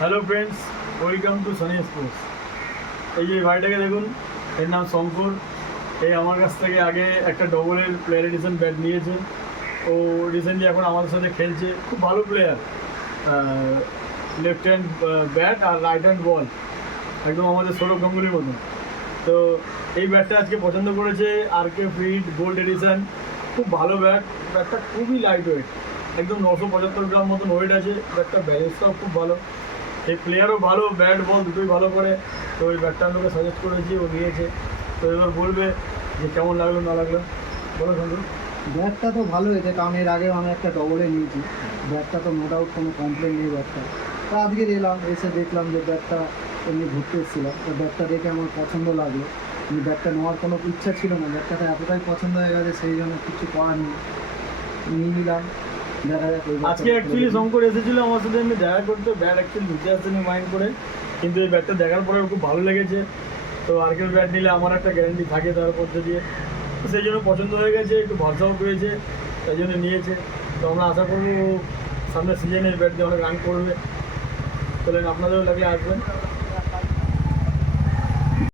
Hello friends, welcome to Sunny sports. এই যে ভাইটাকে দেখুন, এর নাম শঙ্কর। এই আমার কাছ থেকে আগে একটা ডবলের প্লেয়ার এডিশন ব্যাট নিয়েছে। ও রিসেন্টলি এখন আমাদের সাথে খেলছে, খুব ভালো প্লেয়ার। লেফট হ্যান্ড ব্যাট আর রাইট হ্যান্ড বল, একদম আমাদের সৌরভ গাঙ্গুলির মতন। তো এই ব্যাটটা আজকে পছন্দ করেছে, আরকে ফিট গোল্ড এডিশন। খুব ভালো ব্যাট, ব্যাটটা খুবই লাইট ওয়েট, একদম 975 গ্রাম মতন ওয়েট আছে। ব্যাটটা ব্যালেন্সটাও খুব ভালো, এই প্লেয়ারও ভালো, ব্যাট বল দুটোই ভালো করে। তো ওই ব্যাটটা আমি ওকে সাজেস্ট করেছি, ও নিয়েছে। তো এবার বলবে যে কেমন লাগলো না লাগলো। বলো সঞ্জু। ব্যাটটা তো ভালো হয়েছে, কারণ এর আগেও আমি একটা ডবলে নিয়েছি। ব্যাটটা তো নো ডাউট কোনো কমপ্লেন নেই ব্যাটটা। তো আজকে এলাম, এসে দেখলাম যে ব্যাটটা এমনি ঘুরতে এসেছিলাম, তো ব্যাটটা দেখে আমার পছন্দ লাগলো। ব্যাটটা নেওয়ার কোনো ইচ্ছা ছিল না, ব্যাটটাটা এতটাই পছন্দ হয়ে গেছে, সেই জন্য কিছু করার নেই, নিয়ে নিলাম। দেখা যাক আজকে অ্যাকচুয়ালি শঙ্কর এসেছিলো আমার সাথে এমনি দেখা করতে, ব্যাট অ্যাকচুয়ালি নিতে আসতেনি মাইন্ড করে, কিন্তু এই ব্যাটটা দেখার পরে ওর খুব ভালো লেগেছে। তো আরকেল ব্যাট নিলে আমার একটা গ্যারান্টি থাকে তার মধ্যে দিয়ে, তো সেই জন্য পছন্দ হয়ে গেছে, একটু ভরসাও পেয়েছে, তাই জন্য নিয়েছে। তো আমরা আশা করবো সামনের সিজনে এই ব্যাট দিয়ে অনেক রান করবে। তাহলে আপনাদেরও লাগলে আসবেন।